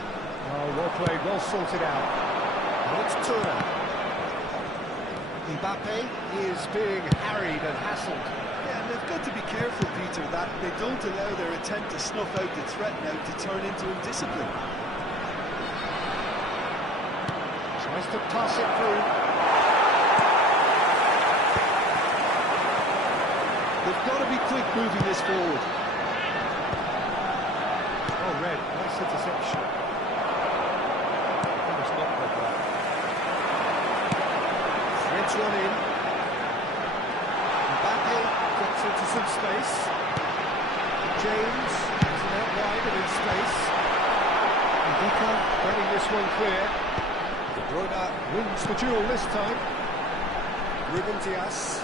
Oh, well played, well sorted out. Now it's Turan. Mbappe is being harried and hassled. Yeah, and they've got to be careful, Peter, that they don't allow their attempt to snuff out the threat now to turn into indiscipline. Tries to pass it through. They've got to be quick moving this forward. Oh, red, nice interception. Threads one in. Mbappe gets into some space. James has it out wide and in space. Ndika getting this one clear. De Bruyne wins the duel this time. Ruben Dias.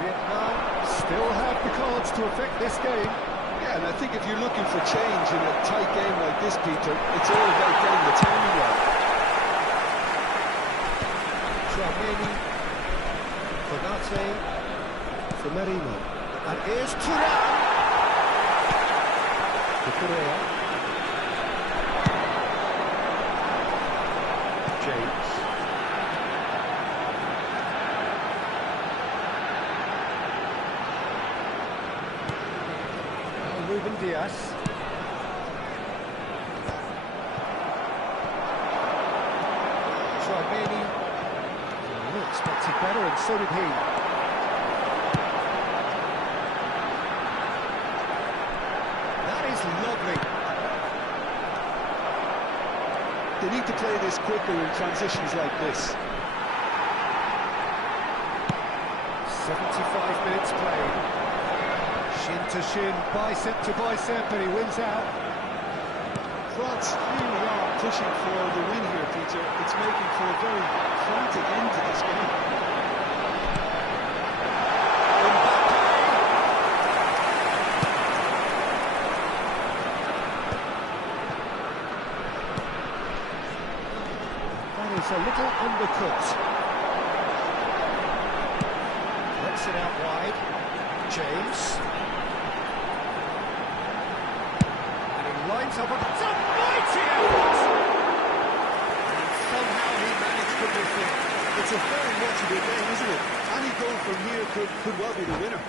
Vietnam still have the cards to affect this game. Yeah, and I think if you're looking for change in a tight game like this, Peter, it's all about getting the timing right. Chouameni, Konate, for Merino. And here's Turan. Kukurea. James. Ruben Dias. Chouameni. He expected better, and so did he. That is lovely. They need to play this quicker in transitions like this. 75 minutes played. Shin to shin, bicep to bicep, and he wins out. France really are pushing for the win here, Peter. It's making for a very frantic end to this game. That is a little undercooked. Lets it out wide. James. And he lines up a mighty effort! And somehow he managed to miss it. It's a very watchable game, isn't it? Any goal from here could well be the winner.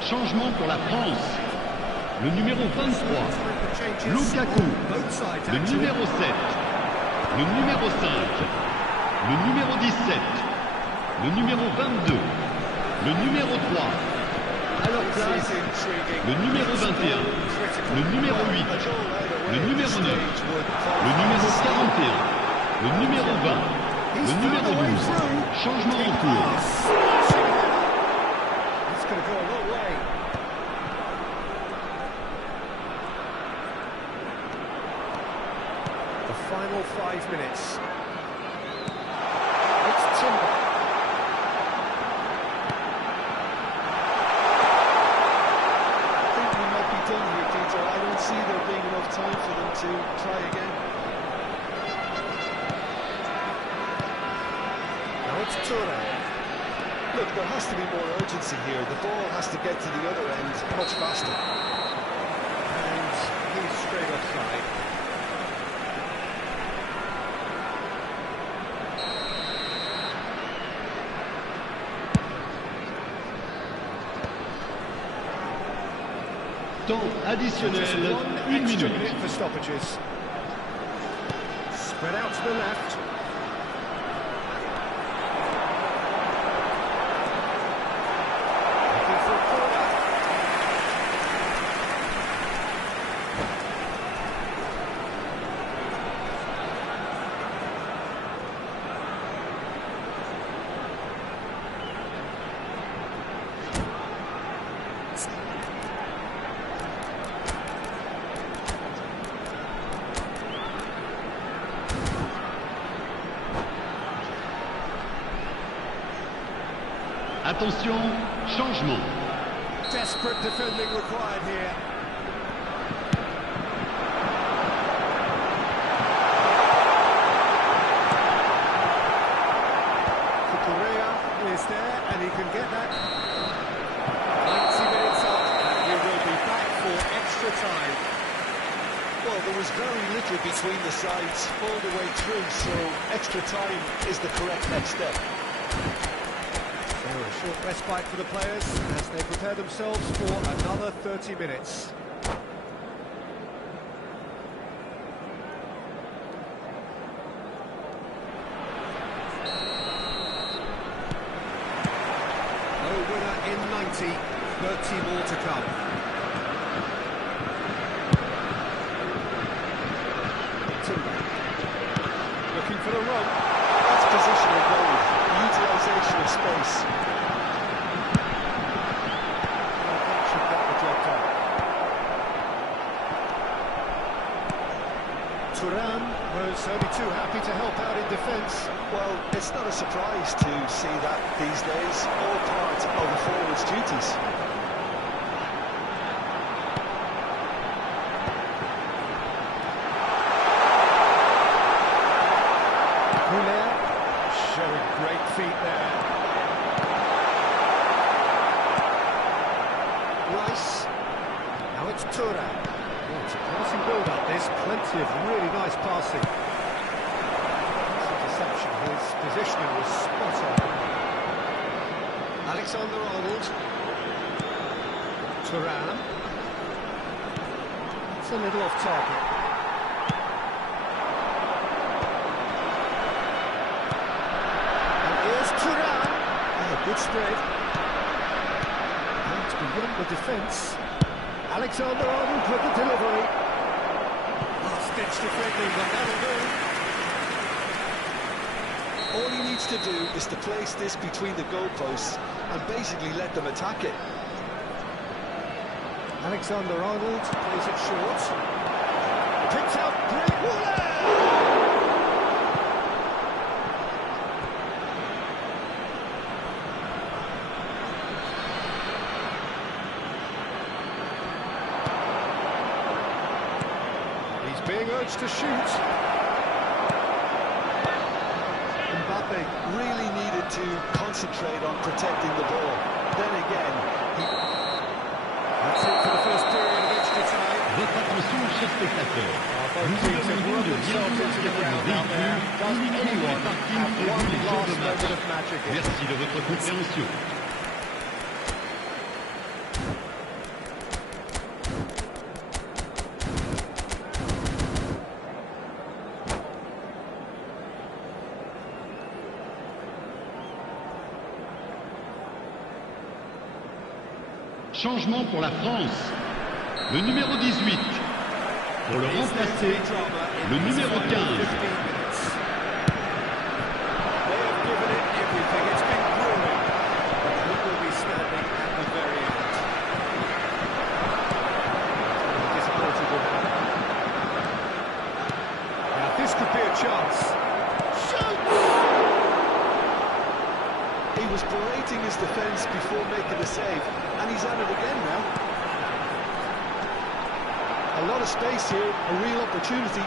Changement pour la France. Le numéro 23, Lukaku. Le numéro 7, le numéro 5, le numéro 17, le numéro 22, le numéro 3. À leur place, le numéro 21, le numéro 8, le numéro 9, le numéro 41, le numéro 20, le numéro 12. Changement en cours. The final 5 minutes. It's Timber. I think we might be done here, Peter. I don't see there being enough time for them to try again. Now it's Toure. Look, there has to be more urgency here. The ball has to get to the other end much faster. And he's straight offside. Temps additionnel, 1 minute. For stoppages. Spread out to the left. Looking for a corner. Attention, changement. Desperate defending required here. Correa is there, and he can get that. 90 minutes up, and we will be back for extra time. Well, there was very little between the sides all the way through, so extra time is the correct next step. So a short respite for the players as they prepare themselves for another 30 minutes. No winner in 90, 30 more to come. Timber. Looking for the run. That's positional goal, utilisation of space. Should get the job done. Turan was only too happy to help out in defence. Well, it's not a surprise to see that these days, all part of the forward's duties. Showing great feet there. Rice. Now it's Toure. Oh, it's a promising build-up. There's plenty of really nice passing. Interception. His positioning was spot on. Alexander-Arnold. Turan. It's a little off target. Turan, good spread. And beyond the defence. Alexander-Arnold with the delivery. Last-ditch defending, but that'll do. All he needs to do is to place this between the goalposts and basically let them attack it. Alexander-Arnold plays it short. Picks out great. Being urged to shoot. Mbappe really needed to concentrate on protecting the ball. Then again, That's it for the first period of extra time. Votre attention, chers spectateurs. Nous vous demandons de bien vouloir préparer vos véhicules uniquement dans les parkings prévus les jours de match. Merci de votre compréhension. Changement pour la France. Le numéro 18. Pour le remplacer, le numéro 15. This could be a chance. He was berating his defence before making the save, and he's at it again now. A lot of space here, a real opportunity.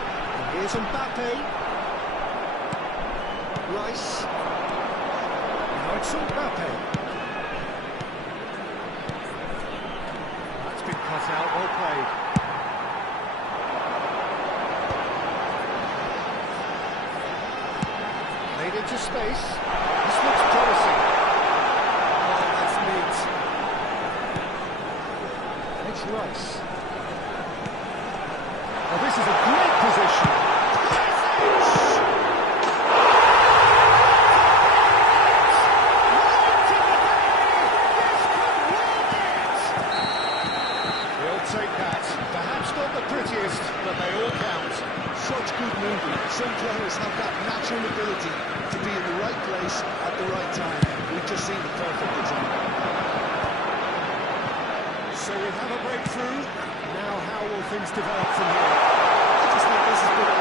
Here's Mbappe. Rice. Now it's Mbappe. That's been cut out, well played. Made into space. This looks promising. Oh, that's neat. It's Rice. Oh, this is a great position. He'll take that. Perhaps not the prettiest, but they all count. Such good movement. Some players have that natural ability to be in the right place at the right time. We've just seen the perfect example. So we have a breakthrough. Now how will things develop from here? I just think this has been